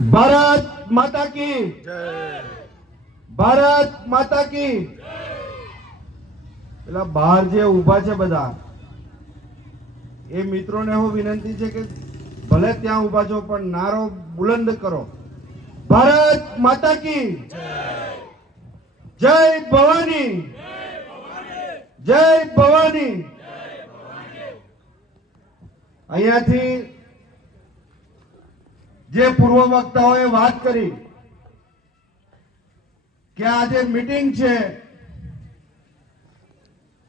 ભારત માતા કી જય, ભારત માતા કી. પેલા બહાર જે ઊભા છે બધા એ મિત્રોને હું વિનંતી છે કે ભલે ત્યાં ઊભા છો પણ નારો બુલંદ કરો, ભારત માતા કી જય, ભવાની જય, ભવાની. અહીંયાથી જે પૂર્વ વક્તાઓએ વાત કરી કે આ જે મીટિંગ છે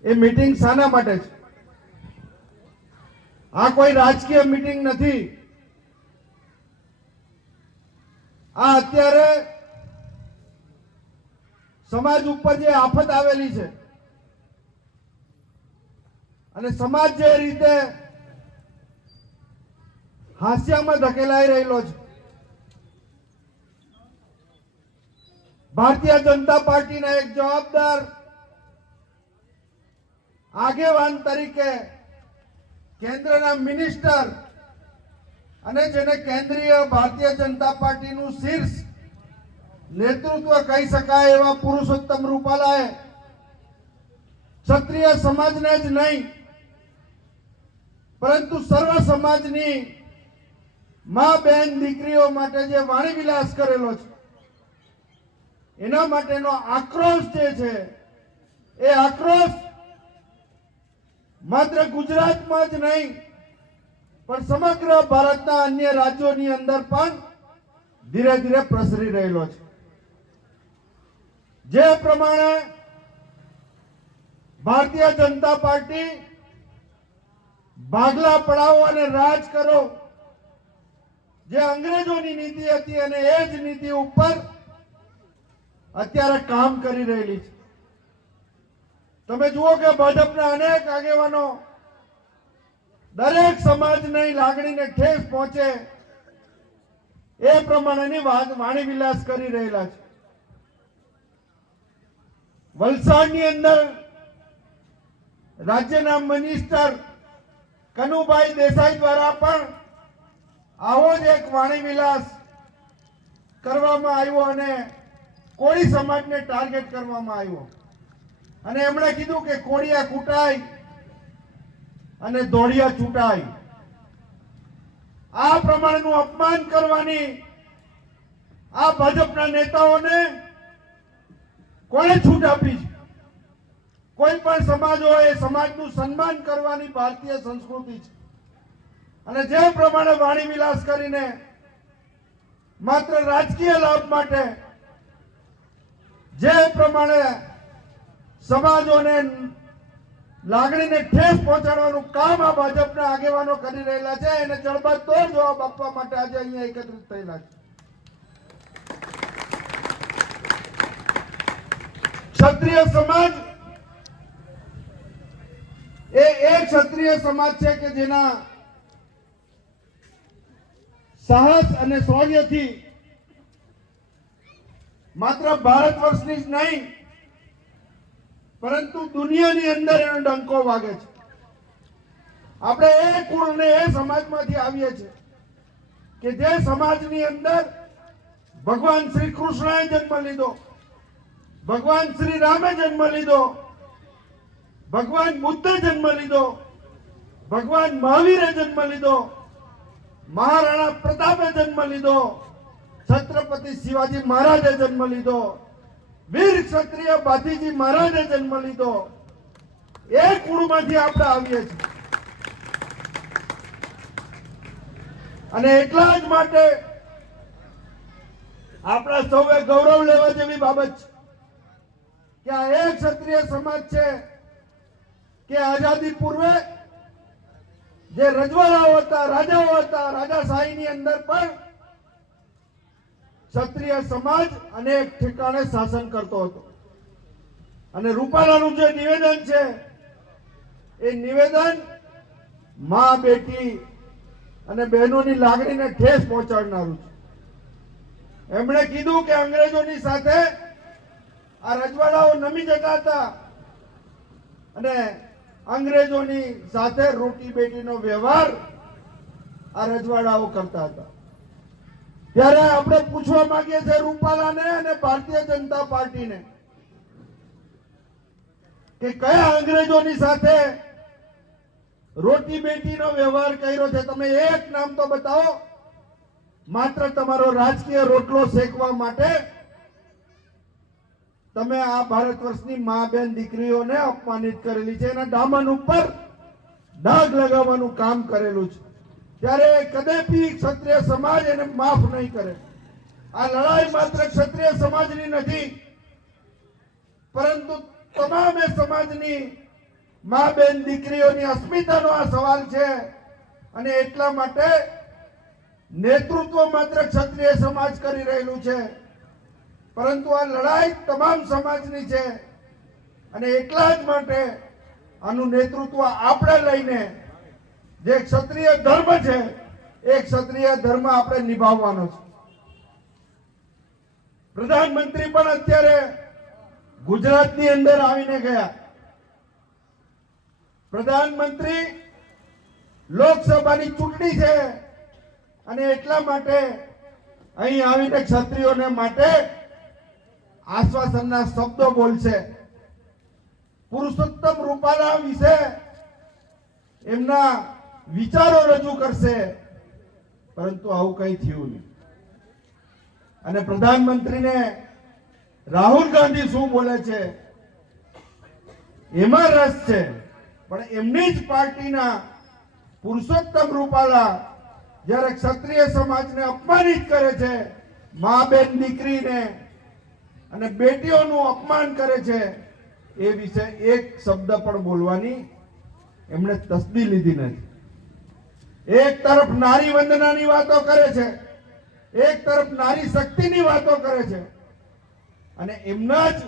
એ મીટિંગ શાના માટે છે? આ કોઈ રાજકીય મીટિંગ નથી. આ અત્યારે સમાજ ઉપર જે આફત આવેલી છે અને સમાજ જે રીતે હાસ્યામાં ધકેલાઈ રહેલો છે, ભારતીય જનતા પાર્ટીના એક જવાબદાર આગેવાન તરીકે કેન્દ્રના મિનિસ્ટર અને જેને કેન્દ્રીય ભારતીય જનતા પાર્ટીનું શીર્ષ નેતૃત્વ કહી શકાય એવા પુરુષોત્તમ રૂપાલાએ ક્ષત્રિય સમાજને જ નહીં પરંતુ સર્વ સમાજની મા બેન દીકરીઓ માટે જે વાણી વિલાસ કરેલો છે એના માટેનો આક્રોશ જે છે એ આક્રોશ માત્ર ગુજરાતમાં જ નહીં પણ સમગ્ર ભારતના અન્ય રાજ્યોની અંદર પણ ધીરે ધીરે પ્રસરી રહેલો છે. જે પ્રમાણે ભારતીય જનતા પાર્ટી ભાગલા પડાવો અને રાજ કરો જે અંગ્રેજોની નીતિ હતી અને એ જ નીતિ ઉપર અત્યારે કામ કરી રહેલી છે. તમે જુઓ કે ભાજપના અનેક આગેવાનો દરેક સમાજની લાગણીને ઠેસ પહોંચે એ પ્રમાણેની વાણી વિલાસ કરી રહેલા છે. વલસાડની અંદર રાજ્યના મિનિસ્ટર કનુભાઈ દેસાઈ દ્વારા પણ આવો જ એક વાણી વિલાસ કરવામાં આવ્યો અને કોળી સમાજને ટાર્ગેટ કરવામાં આવ્યો અને એમણે કીધું કે કોળિયા કૂટાય અને દોડિયા છૂટાય. આ પ્રમાણેનું અપમાન કરવાની આ ભાજપના નેતાઓને કોણે છૂટ આપી છે? કોઈ પણ સમાજ હોય એ સમાજનું સન્માન કરવાની ભારતીય સંસ્કૃતિ છે અને જે પ્રમાણે વાણી વિલાસ કરીને માત્ર રાજકીય લાભ માટે જે પ્રમાણે સમાજોને લાગણીને ઠેસ પહોંચાડવાનું કામ આ ભાજપના આગેવાનો કરી રહેલા છે એને જડબાતોડ જવાબ આપવા માટે આજે અહીંયા એકત્રિત થયેલા છે. ક્ષત્રિય સમાજ એ એક ક્ષત્રિય સમાજ છે કે જેના સાહસ અને શૌર્યથી માત્ર ભારત વર્ષની જ નહીં પરંતુ દુનિયાની અંદર એનો ડંકો વાગે છે. આપણે એ કુળ અને એ સમાજમાંથી આવીએ છીએ કે જે સમાજની અંદર ભગવાન શ્રી કૃષ્ણએ જન્મ લીધો, ભગવાન શ્રી રામે જન્મ લીધો, ભગવાન બુદ્ધે જન્મ લીધો, ભગવાન મહાવીરે જન્મ લીધો, મહારાણા પ્રતાપે જન્મ લીધો, છત્રપતિ શિવાજી મહારાજે જન્મ લીધો, વીર ક્ષત્રિય બાજીજી મહારાજે જન્મ લીધો. એ કુળમાંથી આપણે આવીએ છીએ અને એટલા જ માટે આપણા સૌએ ગૌરવ લેવા જેવી બાબત છે કે આ એક ક્ષત્રિય સમાજ છે કે આઝાદી પૂર્વે જે રજવાડાઓ હતા, રાજાઓ હતા, રાજાશાહીની અંદર પણ ક્ષત્રિય સમાજ અનેક ઠેકાણે શાસન કરતો હતો અને રૂપાલાનું જે નિવેદન છે એ નિવેદન માં બેટી અને બહેનોની લાગણીને ઠેસ પહોંચાડનારું છે. એમણે કીધું કે અંગ્રેજોની સાથે આ રજવાડાઓ નમી જતા હતા અને અંગ્રેજોની સાથે રોટી બેટીનો વ્યવહાર આ રજવાડાઓ કરતા હતા. ત્યારે આપણે પૂછવા માંગીએ છીએ રૂપાલાને અને ભારતીય જનતા પાર્ટીને કે કયા અંગ્રેજોની સાથે રોટી બેટીનો વ્યવહાર કર્યો છે? તમે એક નામ તો બતાવો. માત્ર તમારો રાજકીય રોટલો શેકવા માટે તમે આ ભારત વર્ષની મા બેન દીકરીઓને અપમાનિત કરેલી છે, એના દામન ઉપર દાગ લગાવવાનું કામ કરેલું છે. ત્યારે કદાપી ક્ષત્રિય સમાજ એને માફ નહીં કરે. આ લડાઈ માત્ર ક્ષત્રિય સમાજની નથી, પરંતુ તમામ સમાજની મા બેન દીકરીઓની અસ્મિતાનો આ સવાલ છે. અને એટલા માટે નેતૃત્વ માત્ર ક્ષત્રિય સમાજ કરી રહેલું છે, પરંતુ આ લડાઈ તમામ સમાજની છે. અને એટલા જ માટે આનું નેતૃત્વ આપણે લઈને જે ક્ષત્રિય ધર્મ છે એ ક્ષત્રિય ધર્મ આપણે નિભાવવાનો છે. પ્રધાનમંત્રી પણ અત્યારે ગુજરાતની અંદર આવીને ગયા. પ્રધાનમંત્રી લોકસભાની ચૂંટણી છે અને એટલા માટે અહીં આવીને ક્ષત્રિયોને માટે આશ્વાસનના શબ્દો બોલશે. પુરુષોત્તમ રૂપાલા વિશે એમના વિચારો રજૂ કરશે, પરંતુ આવું કઈ થયું નહીં. અને પ્રધાનમંત્રીને રાહુલ ગાંધી શું બોલે છે એમાં રસ છે, પણ એમની જ પાર્ટીના પુરુષોત્તમ રૂપાલા જ્યારે ક્ષત્રિય સમાજને અપમાનિત કરે છે, મા બેન દીકરીને અને બેટીઓનું અપમાન કરે છે, એ વિશે એક શબ્દ પણ બોલવાની એમણે તસ્દી લીધી નથી. એક તરફ નારી વંદનાની વાતો કરે છે, એક તરફ નારી શક્તિની વાતો કરે છે, અને એમના જ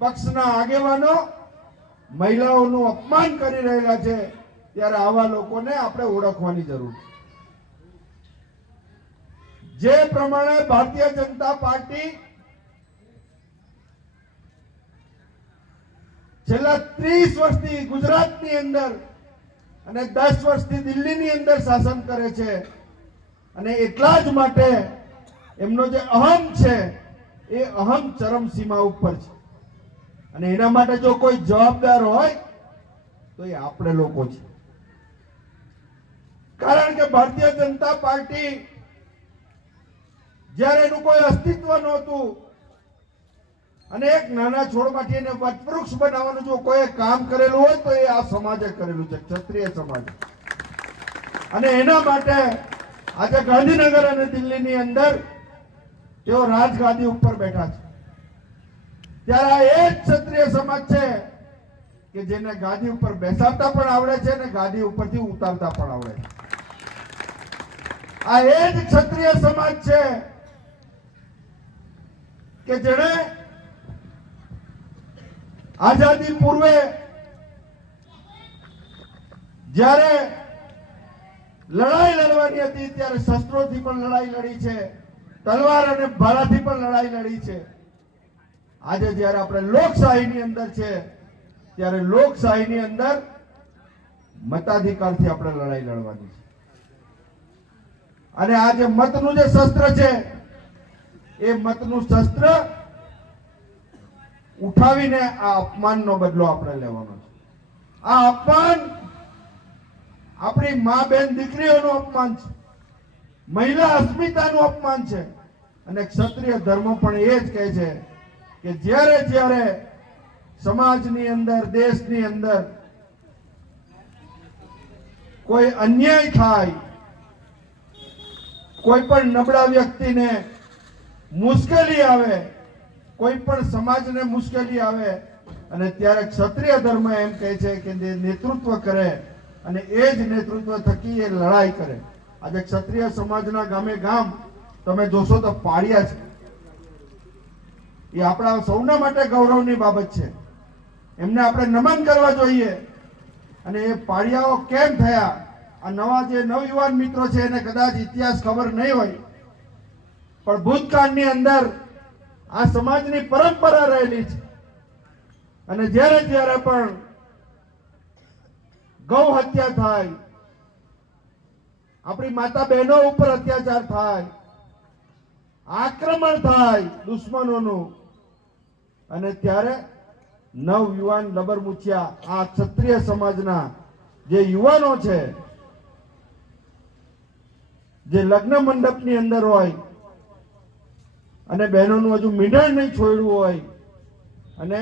પક્ષના આગેવાનો મહિલાઓનું અપમાન કરી રહેલા છે. ત્યારે આવા લોકોને આપણે ઓળખવાની જરૂર છે. જે પ્રમાણે ભારતીય જનતા પાર્ટી છેલ્લા 30 વર્ષથી ગુજરાતની અંદર અને 10 વર્ષથી દિલ્હીની અંદર શાસન કરે છે, અને એટલા જ માટે એમનો જે અહમ છે એ અહમ ચરમસીમા ઉપર છે. અને એના માટે જો કોઈ જવાબદાર હોય તો એ આપણે લોકો છે. કારણ કે ભારતીય જનતા પાર્ટી જ્યારે એનું કોઈ અસ્તિત્વ નહોતું અને એક નાના છોડમાંથી એને વટવૃક્ષ બનાવવાનું જો કોઈ કામ કરેલું હોય તો એ આ સમાજે કરેલું છે, ક્ષત્રિય સમાજે. અને એના માટે આજે ગાંધીનગર અને દિલ્હીની અંદર તેઓ રાજગાદી ઉપર બેઠા છે. ત્યારે આ એ જ ક્ષત્રિય સમાજ છે કે જેને ગાદી ઉપર બેસાડતા પણ આવડે છે અને ગાદી ઉપરથી ઉતારતા પણ આવડે છે. આ એ જ ક્ષત્રિય સમાજ છે કે જેણે આઝાદી પૂર્વે જ્યારે લડાઈ લડવાની હતી ત્યારે શસ્ત્રોથી પણ લડાઈ લડી છે, તલવાર અને ભાલાથી પણ લડાઈ લડી છે. આજે જ્યારે આપણે લોકશાહીની અંદર છે ત્યારે લોકશાહીની અંદર મતાધિકારથી આપણે લડાઈ લડવાની છે. અને આ જે મતનું જે શસ્ત્ર છે એ મતનું શસ્ત્ર ઉઠાવીને આ અપમાનનો બદલો આપણે લેવાનો છે. આ અપમાન આપણી મા બેન દીકરીઓનું અપમાન છે, મહિલા અસ્મિતાનું અપમાન છે. અને ક્ષત્રિય ધર્મ પણ એ જ કહે છે કે જ્યારે જ્યારે સમાજની અંદર, દેશની અંદર કોઈ અન્યાય થાય, કોઈ પણ નબળા વ્યક્તિને મુશ્કેલી આવે, કોઈ પણ સમાજને મુશ્કેલી આવે, અને ત્યારે ક્ષત્રિય ધર્મ એમ કહે છે કે જે નેતૃત્વ કરે અને એ જ નેતૃત્વ થકી એ લડાઈ કરે. આજે ક્ષત્રિય સમાજના ગામે ગામ તમે જોશો તો પાળિયા છે. એ આપણા સૌના માટે ગૌરવની બાબત છે. એમને આપણે નમન કરવા જોઈએ. અને એ પાળિયાઓ કેમ થયા, આ નવા જે નવયુવાન મિત્રો છે એને કદાચ ઇતિહાસ ખબર નહીં હોય, પણ ભૂતકાળની અંદર આ સમાજની પરંપરા રહેલી છે. અને જ્યારે જ્યારે પણ ગૌ હત્યા થાય, આપણી માતા બહેનો ઉપર અત્યાચાર થાય, આક્રમણ થાય દુશ્મનોનું, અને ત્યારે નવ યુવાન લબરમુછિયા આ ક્ષત્રિય સમાજના જે યુવાનો છે, જે લગ્ન મંડપની અંદર હોય અને બહેનોનું હજુ મીંડણ નહીં છોડ્યું હોય, અને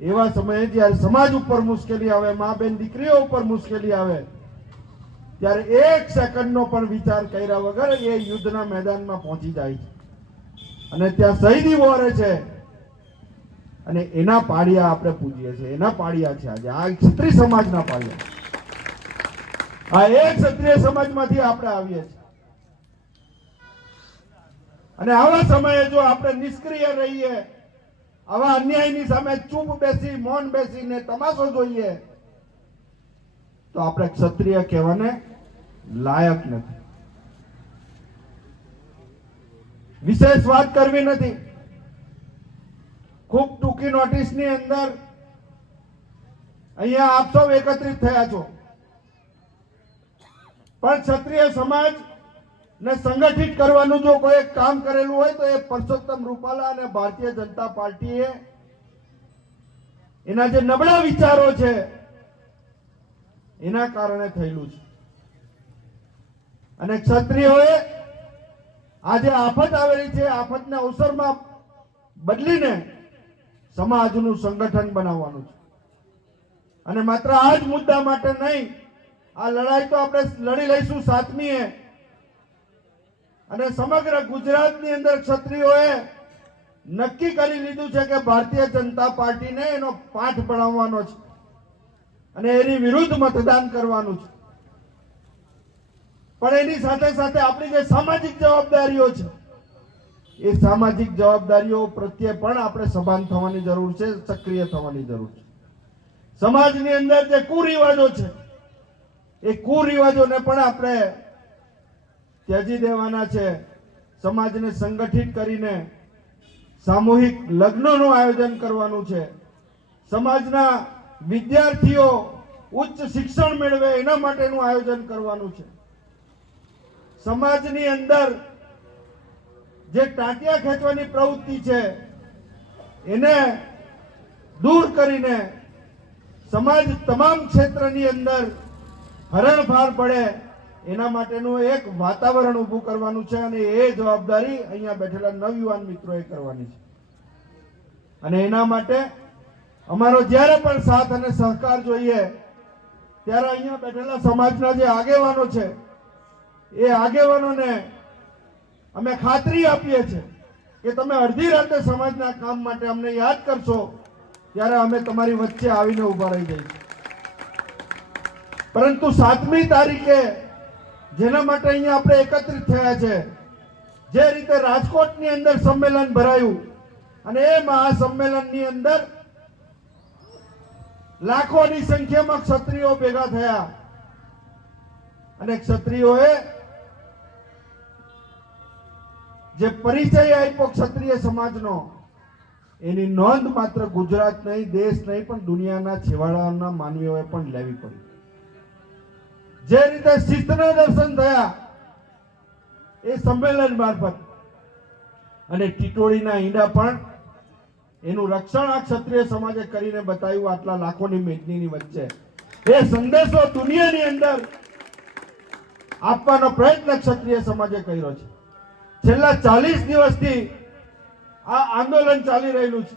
એવા સમયે જ્યારે સમાજ ઉપર મુશ્કેલી આવે, મા બેન દીકરીઓ ઉપર મુશ્કેલી આવે, ત્યારે એક સેકન્ડનો પણ વિચાર કર્યા વગર એ યુદ્ધના મેદાનમાં પહોંચી જાય છે અને ત્યાં શહીદી વહોરે છે. અને એના પાડિયા આપણે પૂજીએ છીએ, એના પાડિયા છે આજે આ ક્ષત્રિય સમાજના પાડિયા. આ એક ક્ષત્રિય સમાજમાંથી આપણે આવીએ છીએ. અને આવા સમયે જો આપણે નિષ્ક્રિય રહીએ, આવા અન્યાયની સામે ચૂપ બેસી, મૌન બેસીને તમાશો જોઈએ, તો આપણે ક્ષત્રિય કહેવાને લાયક નથી. વિશેષ વાત કરવી નથી. ખૂબ ટૂંકી નોટિસની અંદર અહીંયા આપ સૌ એકત્રિત થયા છો, પણ ક્ષત્રિય સમાજ ને સંગઠિત કરવાનું જો કોઈ કામ કરેલું હોય તો એ પરસોત્તમ રૂપાલા અને ભારતીય જનતા પાર્ટીએ એના જે નબળા વિચારો છે એના કારણે થયેલું છે. અને ક્ષત્રિયોએ આજે આફત આવેલી છે, આફતને અવસરમાં બદલીને સમાજનું સંગઠન બનાવવાનું છે. અને માત્ર આ જ મુદ્દા માટે નહીં, આ લડાઈ તો આપણે લડી લઈશું 7મીએ. અને સમગ્ર ગુજરાતની અંદર ક્ષત્રિયોએ નક્કી કરી લીધું છે કે ભારતીય જનતા પાર્ટીને એનો પાઠ ભણાવવાનો છે અને એની વિરુદ્ધ મતદાન કરવાનું છે. પણ એની સાથે સાથે આપણી જે સામાજિક જવાબદારીઓ છે, એ સામાજિક જવાબદારીઓ પ્રત્યે પણ આપણે સભાન થવાની જરૂર છે, સક્રિય થવાની જરૂર છે. સમાજની અંદર જે કુરિવાજો છે, એ કુરિવાજોને પણ આપણે ત્યજી દેવાના છે. સમાજને સંગઠિત કરીને સામૂહિક લગ્નનું આયોજન કરવાનું છે. સમાજના વિદ્યાર્થીઓ ઉચ્ચ શિક્ષણ મેળવે એના માટેનું આયોજન કરવાનું છે. સમાજની અંદર જે ટાંટિયા ખેંચવાની પ્રવૃત્તિ છે એને દૂર કરીને સમાજ તમામ ક્ષેત્રની અંદર હરણફાળ પડે એના માટેનું એક વાતાવરણ ઊભું કરવાનું છે. અને એ જવાબદારી અહીંયા બેઠેલા નવયુવાન મિત્રોએ કરવાની છે. અને એના માટે અમારો જ્યારે પણ સાથ અને સહકાર જોઈએ ત્યારે અહીંયા બેઠેલા સમાજના જે આગેવાનો છે એ આગેવાનોને અમે ખાતરી આપીએ છીએ કે તમે અડધી રાતે સમાજના કામ માટે અમને યાદ કરશો ત્યારે અમે તમારી વચ્ચે આવીને ઉભા રહી જઈશું. પરંતુ 7મી તારીખે જેના માટે અહીંયા આપણે એકત્રિત થયા છે, જે રીતે રાજકોટની અંદર સંમેલન ભરાયું અને એ મહાસંમેલનની અંદર લાખોની સંખ્યામાં ક્ષત્રિયો ભેગા થયા અને ક્ષત્રિયોએ જે પરિચય આપ્યો ક્ષત્રિય સમાજનો, એની નોંધ માત્ર ગુજરાત નહીં, દેશ નહીં, પણ દુનિયાના છેવાડાના માનવીઓએ પણ લેવી પડી. જે રીતે શિસ્તના દર્શન થયા એ સંમેલન મારફત, અને ટીટોળીના ઈંડા પણ એનું રક્ષણ આ ક્ષત્રિય સમાજે કરીને બતાવ્યું આટલા લાખોની મેદનીની વચ્ચે. એ સંદેશો દુનિયાની અંદર આપવાનો પ્રયત્ન ક્ષત્રિય સમાજે કર્યો છે. છેલ્લા 40 દિવસથી આ આંદોલન ચાલી રહેલું છે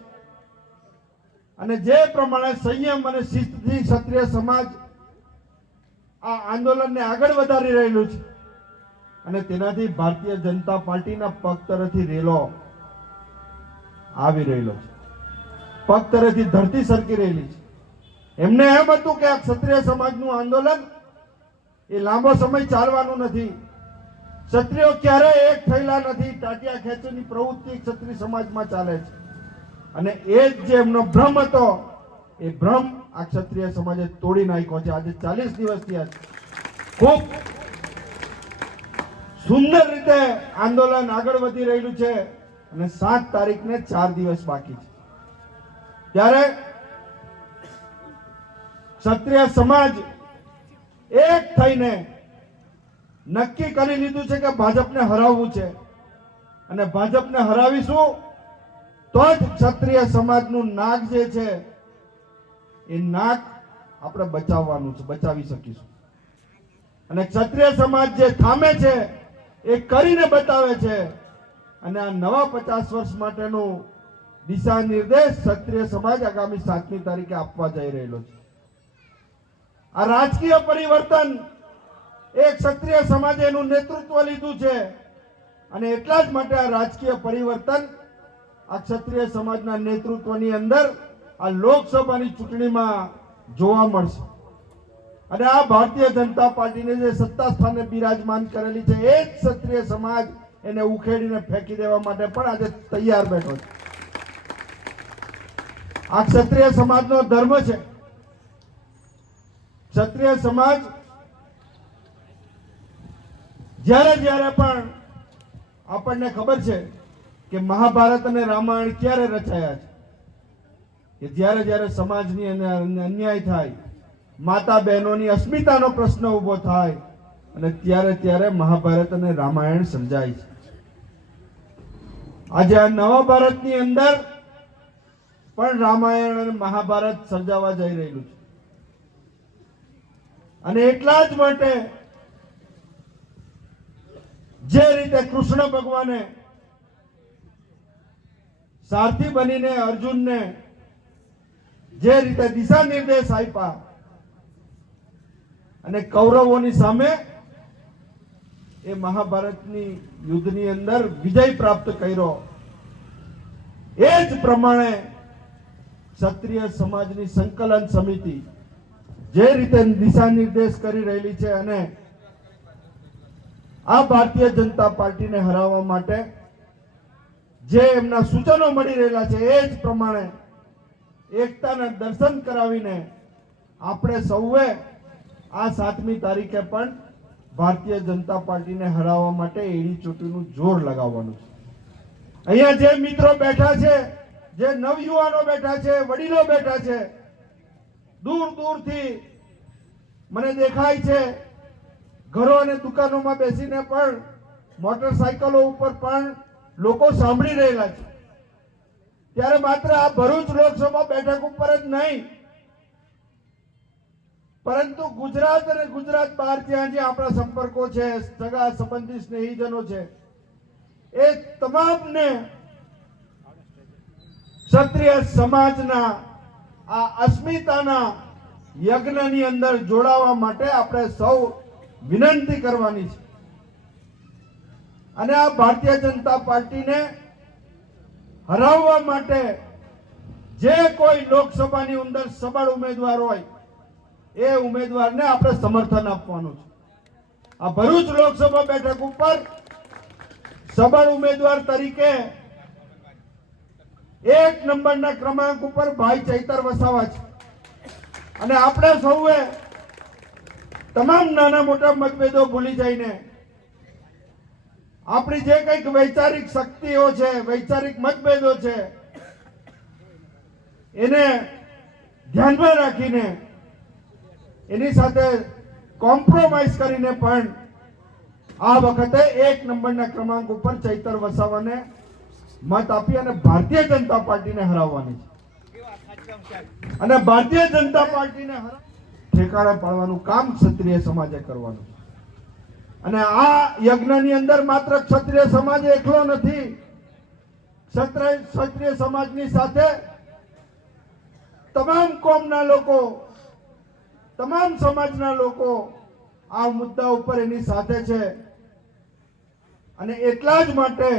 અને જે પ્રમાણે સંયમ અને શિસ્તથી ક્ષત્રિય સમાજ આ આંદોલનને આગળ વધારી રહેલું છે અને તેનાથી ભારતીય જનતા પાર્ટીના પગ તરફથી રેલો આવી રહેલો છે, પગ તરફથી ધરતી સરકી રહેલી છે. એમને એમ હતું કે આ ક્ષત્રિય સમાજનું આંદોલન એ લાંબો સમય ચાલવાનું નથી. ક્ષત્રિયો ક્યારેય એક થયેલા નથી. ટાટિયા ખેંચવાની પ્રવૃત્તિ ક્ષત્રિય સમાજમાં ચાલે છે અને એ જ જે એમનો ભ્રમ હતો એ ભ્રમ આ ક્ષત્રિય સમાજે તોડી નાખ્યો છે. આજે 40 દિવસથી ખૂબ સુંદર રીતે આંદોલન આગળ વધી રહ્યું છે અને 7 તારીખને 4 દિવસ બાકી છે. ત્યારે ક્ષત્રિય સમાજ એક થઈને નક્કી કરી લીધું છે કે ભાજપને હરાવવું છે. અને ભાજપને હરાવીશું તો જ ક્ષત્રિય સમાજનું નાક જે છે એ નાક આપણે બચાવવાનું છે, બચાવી શકીશું. અને ક્ષત્રિય સમાજ જે થામે છે એ કરીને બતાવે છે. અને આ નવા 50 વર્ષ માટેનું દિશા નિર્દેશ ક્ષત્રિય સમાજ આગામી 7મી તારીખે આપવા જઈ રહેલો છે. આ રાજકીય પરિવર્તન એ ક્ષત્રિય સમાજે એનું નેતૃત્વ લીધું છે અને એટલા જ માટે આ રાજકીય પરિવર્તન આ ક્ષત્રિય સમાજના નેતૃત્વની અંદર આ લોકસભાની ચૂંટણીમાં જોવા મળશે. અને આ ભારતીય જનતા પાર્ટીને જે સત્તા સ્થાને બિરાજમાન કરેલી છે એ જ ક્ષત્રિય સમાજ એને ઉખેડીને ફેંકી દેવા માટે પણ આજે તૈયાર બેઠો છે. આ ક્ષત્રિય સમાજનો ધર્મ છે. ક્ષત્રિય સમાજ જ્યારે જ્યારે પણ આપણને ખબર છે કે મહાભારત અને રામાયણ ક્યારે રચાયા છે, કે જ્યારે જ્યારે સમાજની અન્યાય થાય, માતા બહેનોની અસ્મિતાનો પ્રશ્ન ઉભો થાય અને ત્યારે ત્યારે મહાભારત અને રામાયણ સર્જાય છે. આજે આ નવા ભારતની અંદર પણ રામાયણ અને મહાભારત સર્જાવા જઈ રહેલું છે. અને એટલા જ માટે જે રીતે કૃષ્ણ ભગવાને સારથી બનીને અર્જુનને જે રીતે દિશા નિર્દેશ આપ્યા અને કૌરવોની સામે એ મહાભારતની યુદ્ધની અંદર વિજય પ્રાપ્ત કર્યો, એ જ પ્રમાણે ક્ષત્રિય સમાજની સંકલન સમિતિ જે રીતે દિશા નિર્દેશ કરી રહેલી છે અને આ ભારતીય જનતા પાર્ટીને હરાવવા માટે જે એમના સૂચનો મળી રહેલા છે એ જ પ્રમાણે એકતાના દર્શન કરાવીને આપણે સૌએ આ 7મી તારીખે પણ ભારતીય જનતા પાર્ટીને હરાવવા માટે એડી ચોટીનું જોર લગાવવાનું છે. અહીંયા જે મિત્રો બેઠા છે, જે નવયુવાનો બેઠા છે, વડીલો બેઠા છે, દૂર દૂરથી મને દેખાય છે ઘરો અને દુકાનોમાં બેસીને પણ મોટરસાયકલો ઉપર પણ લોકો સાંભળી રહેલા છે. ત્યારે માત્ર આ ભરૂચ લોકસભા બેઠક ઉપર જ નહીં, પરંતુ ગુજરાત અને ગુજરાત બહાર જ્યાં જ્યાં આપણા સંપર્કો છે, સગા સંબંધી સ્નેહીજનો છે, એ તમામને ક્ષત્રિય સમાજના આ અસ્મિતાના યજ્ઞની અંદર જોડાવા માટે આપણે સૌ વિનંતી કરવાની છે. અને આ ભારતીય જનતા પાર્ટીને હરાવવા માટે જે કોઈ લોકસભાની અંદર સબળ ઉમેદવાર હોય એ ઉમેદવારને આપણે સમર્થન આપવાનું છે. આ ભરૂચ લોકસભા બેઠક ઉપર સબળ ઉમેદવાર તરીકે 1 નંબરના ક્રમાંક ઉપર ભાઈ ચૈતર વસાવા છે. અને આપણે સૌએ તમામ નાના મોટા મતભેદો ભૂલી જઈને આપણી જે કંઈક વૈચારિક શક્તિઓ છે, વૈચારિક મતભેદો છે, એને ધ્યાનમાં રાખીને એની સાથે કોમ્પ્રોમાઇઝ કરીને પણ આ વખતે 1 નંબરના ક્રમાંક ઉપર ચૈતર વસાવાને મત આપી અને ભારતીય જનતા પાર્ટીને હરાવવાની છે. અને ભારતીય જનતા પાર્ટીને ઠેકાણે પાડવાનું કામ ક્ષત્રિય સમાજે કરવાનું છે. અને આ યજ્ઞની અંદર માત્ર ક્ષત્રિય સમાજ એકલો નથી. ક્ષત્રિય સમાજની સાથે તમામ કોમના લોકો, તમામ સમાજના લોકો આ મુદ્દા ઉપર એની સાથે છે. અને એટલા જ માટે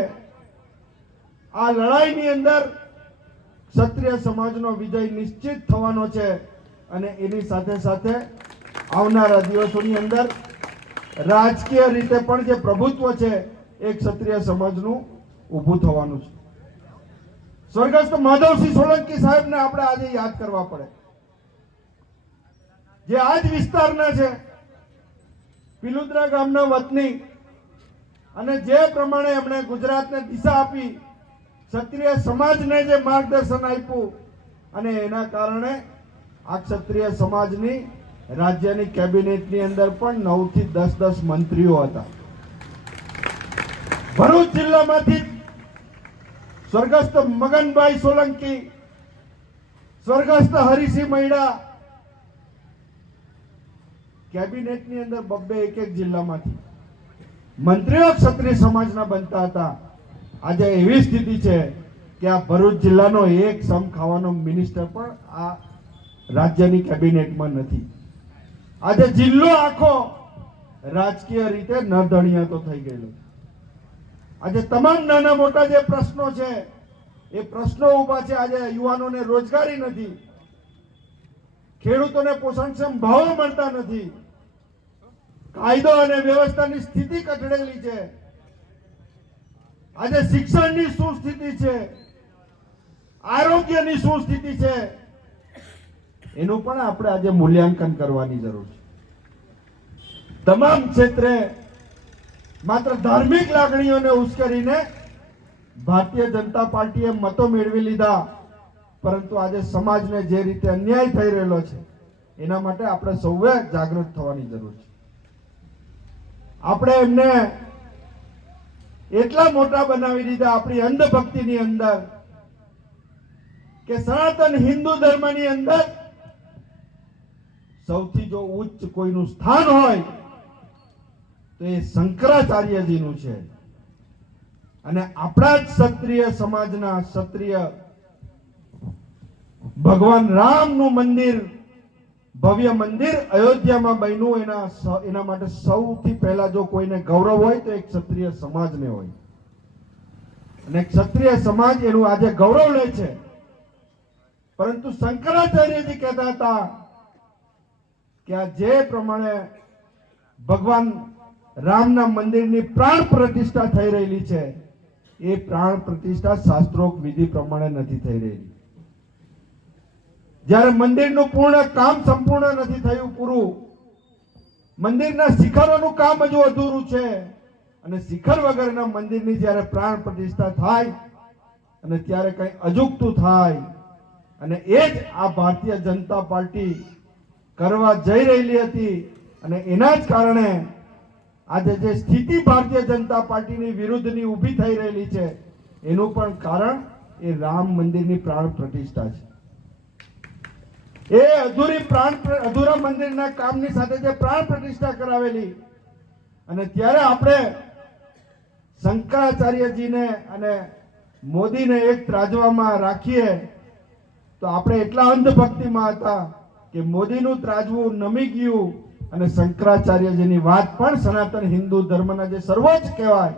આ લડાઈની અંદર ક્ષત્રિય સમાજનો વિજય નિશ્ચિત થવાનો છે. અને એની સાથે સાથે આવનારા દિવસોની અંદર રાજકીય રીતે પણ જે પ્રભુત્વ છે એ ક્ષત્રિય સમાજનું ઊભું થવાનું છે. સ્વર્ગસ્થ માધવસિંહ સોલંકી સાહેબને આપણે આજે યાદ કરવા પડે, જે આ જ વિસ્તારના છે, પિલુદ્રા ગામના વતની, અને જે પ્રમાણે એમણે ગુજરાતને દિશા આપી, ક્ષત્રિય સમાજને જે માર્ગદર્શન આપ્યું, અને એના કારણે આ ક્ષત્રિય સમાજની રાજ્યની કેબિનેટની અંદર પણ 9 થી 10 મંત્રીઓ હતા. ભરૂચ જિલ્લામાંથી સ્વર્ગસ્થ મગનભાઈ સોલંકી, સ્વર્ગસ્થ હરિસિંહ મૈડા, કેબિનેટની અંદર બબ્બે એક એક જિલ્લામાંથી મંત્રીઓ ક્ષત્રિય સમાજના બનતા હતા. આજે એવી સ્થિતિ છે કે આ ભરૂચ જિલ્લાનો એક સમ ખાવાનો મિનિસ્ટર પણ આ રાજ્યની કેબિનેટમાં નથી. આજે જિલ્લો આખો રાજકીય રીતે નરધણિયાતો થઈ ગયેલો. આજે તમામ નાના મોટા જે પ્રશ્નો છે એ પ્રશ્નો ઉભા છે. આજે યુવાનોને રોજગારી નથી, ખેડૂતોને પોષણક્ષમ ભાવો મળતા નથી, કાયદો અને વ્યવસ્થાની સ્થિતિ કથળેલી છે. આજે શિક્ષણની શું સ્થિતિ છે, આરોગ્યની શું સ્થિતિ છે, એનું પણ આપણે આજે મૂલ્યાંકન કરવાની જરૂર છે. તમામ ક્ષેત્રે માત્ર ધાર્મિક લાગણીઓને ઉશ્કેરીને ભારતીય જનતા પાર્ટીએ મતો મેળવી લીધા, પરંતુ આજે સમાજને જે રીતે અન્યાય થઈ રહેલો છે એના માટે આપણે સૌએ જાગૃત થવાની જરૂર છે. આપણે એમને એટલા મોટા બનાવી દીધા આપણી અંધભક્તિની અંદર કે સનાતન હિન્દુ ધર્મની અંદર સૌથી જો ઉચ્ચ કોઈનું સ્થાન હોય તો એ શંકરાચાર્યજીનું છે. અને આપણા જ ક્ષત્રિય સમાજના ક્ષત્રિય ભગવાન રામનું મંદિર, ભવ્ય મંદિર અયોધ્યામાં બન્યું. એના માટે સૌથી પહેલા જો કોઈને ગૌરવ હોય તો એક ક્ષત્રિય સમાજને હોય. અને ક્ષત્રિય સમાજ એનું આજે ગૌરવ લે છે. પરંતુ શંકરાચાર્યજી કહેતા હતા કે આ જે પ્રમાણે ભગવાન રામના મંદિરની પ્રાણ પ્રતિષ્ઠા થઈ રહેલી છે એ પ્રાણ પ્રતિષ્ઠા શાસ્ત્રોક્ત વિધિ પ્રમાણે નથી થઈ રહેલી. જ્યારે મંદિરનું પૂર્ણ કામ સંપૂર્ણ નથી થયું, પૂરું મંદિરના શિખરોનું કામ હજુ અધૂરું છે, અને શિખર વગરના મંદિરની જ્યારે પ્રાણ પ્રતિષ્ઠા થાય અને ત્યારે કઈ અજુગતું થાય, અને એ જ આ ભારતીય જનતા પાર્ટી કરવા જઈ રહેલી હતી. અને એના જ કારણે આજે જે સ્થિતિ ભારતીય જનતા પાર્ટીની વિરુદ્ધની ઊભી થઈ રહેલી છે એનું પણ કારણ એ રામ મંદિરની પ્રાણ પ્રતિષ્ઠા છે. એ અધૂરા મંદિરના કામની સાથે જે પ્રાણ પ્રતિષ્ઠા કરાવેલી, અને ત્યારે આપણે શંકરાચાર્યજીને અને મોદીને એક ત્રાજવામાં રાખીએ તો આપણે એટલા અંધભક્તિમાં હતા કે મોદીનું ત્રાજવું નમી ગયું અને શંકરાચાર્યજીની વાત પણ સનાતન હિન્દુ ધર્મના જે સર્વોચ્ચ કહેવાય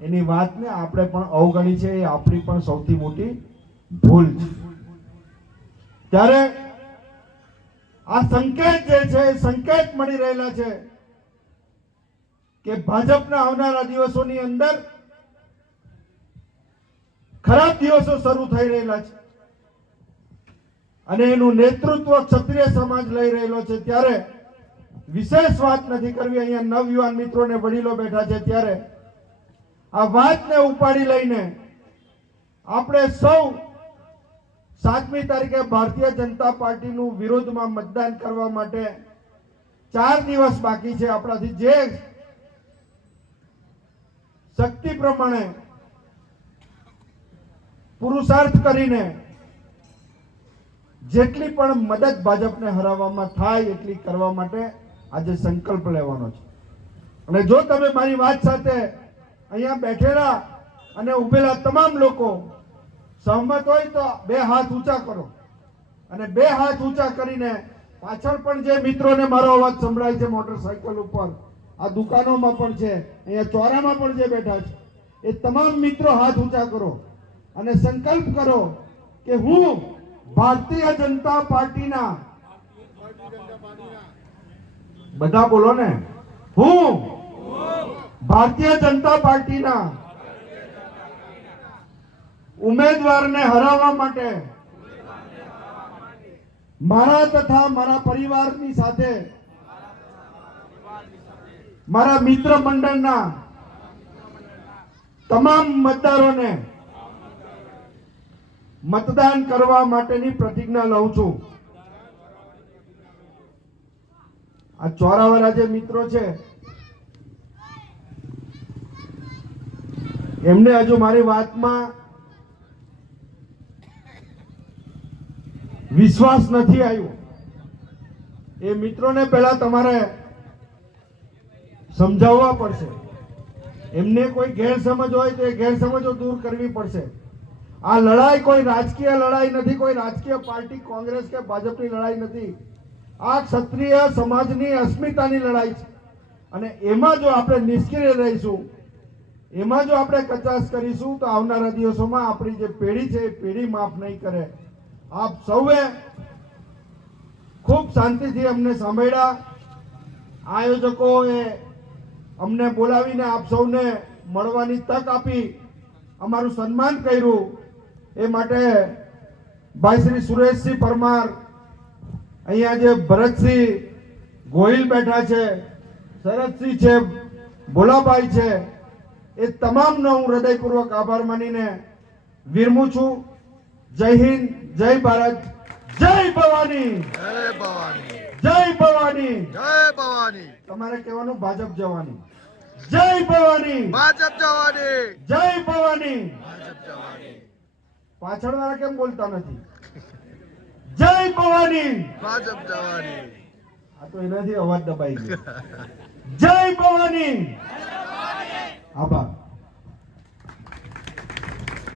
એની વાતને આપણે પણ અવગણી છે. એ આપણી પણ સૌથી મોટી ભૂલ છે. ત્યારે આ સંકેત જે છે એ સંકેત મળી રહેલા છે કે ભાજપના આવનારા દિવસોની અંદર ખરાબ દિવસો શરૂ થઈ રહેલા છે અને એનું નેતૃત્વ ક્ષત્રિય સમાજ લઈ રહેલો છે. ત્યારે વિશેષ વાત નથી કરવી, અહીંયા નવયુવાન મિત્રોને વડીલો બેઠા છે, ત્યારે આ વાતને ઉપાડી લઈને આપણે સૌ 7મી તારીખે ભારતીય જનતા પાર્ટીનું વિરોધમાં મતદાન કરવા માટે 4 દિવસ બાકી છે. આપણાથી જે શક્તિ પ્રમાણે પુરુષાર્થ કરીને જેટલી પણ મદદ ભાજપને હરાવવામાં થાય એટલી કરવા માટે આજે સંકલ્પ લેવાનો છે. અને જો તમે મારી વાત સાથે અહીંયા બેઠેલા અને ઉભેલા તમામ લોકો સહમત હોય તો 2 હાથ ઊંચા કરો, અને 2 હાથ ઊંચા કરીને પાછળ પણ જે મિત્રોને મારો અવાજ સંભળાય છે મોટરસાયકલ ઉપર, આ દુકાનોમાં પણ છે, અહીંયા ચોરામાં પણ જે બેઠા છે, એ તમામ મિત્રો હાથ ઊંચા કરો અને સંકલ્પ કરો કે હું ભારતીય જનતા પાર્ટીના, બધા બોલો ને, હું ભારતીય જનતા પાર્ટીના ઉમેદવારને હરાવવા માટે મારા તથા મારા પરિવારની સાથે મારા મિત્ર મંડળના તમામ મતદારોને મતદાન કરવા માટેની પ્રતિજ્ઞા લઉં છું. આ ચોરાવાળા જે મિત્રો છે એમને હજુ મારી વાતમાં વિશ્વાસ નથી આવ્યો, એ મિત્રોને પહેલા તમારે સમજાવવા પડશે. એમને કોઈ ગેરસમજ હોય તો એ ગેરસમજો દૂર કરવી પડશે. આ લડાઈ કોઈ રાજકીય લડાઈ નથી, કોઈ રાજકીય પાર્ટી કોંગ્રેસ કે ભાજપની લડાઈ નથી. આ ક્ષત્રિય સમાજની અસ્મિતાની લડાઈ છે. અને એમાં જો આપણે નિષ્ક્રિય રહીશું, એમાં જો આપણે કચાશ કરીશું તો આવનારા દિવસોમાં આપણી જે પેઢી છે એ પેઢી માફ નહીં કરે. આપ સૌએ ખૂબ શાંતિથી અમને સાંભળ્યા. આયોજકોએ અમને બોલાવીને આપ સૌને મળવાની તક આપી, અમારું સન્માન કર્યું. એ માટે ભાઈ શ્રી સુરેશસિંહ પરમાર, અહીંયા જે ભરતસિંહ ગોહિલ બેઠા છે, શરદસિંહ છે, ભોલાભાઈ છે, એ તમામનો હું હૃદયપૂર્વક આભાર માનીને વિરમું છું. જય હિન્દ, જય ભારત, જય ભવાની, જય ભવાની, જય ભવાની. જય ભવાની, તમારે કહેવાનું ભાજપ જવાની. જય ભવાની, ભાજપ જવાની, જય ભવાની. ભાજપ જવાની, પાછળ વાળા કેમ બોલતા નથી? જય ભવાની. ભાજપ જવાની. આ તો એનાથી અવાજ દબાઈ ગયો. જય ભવાની. આભાર.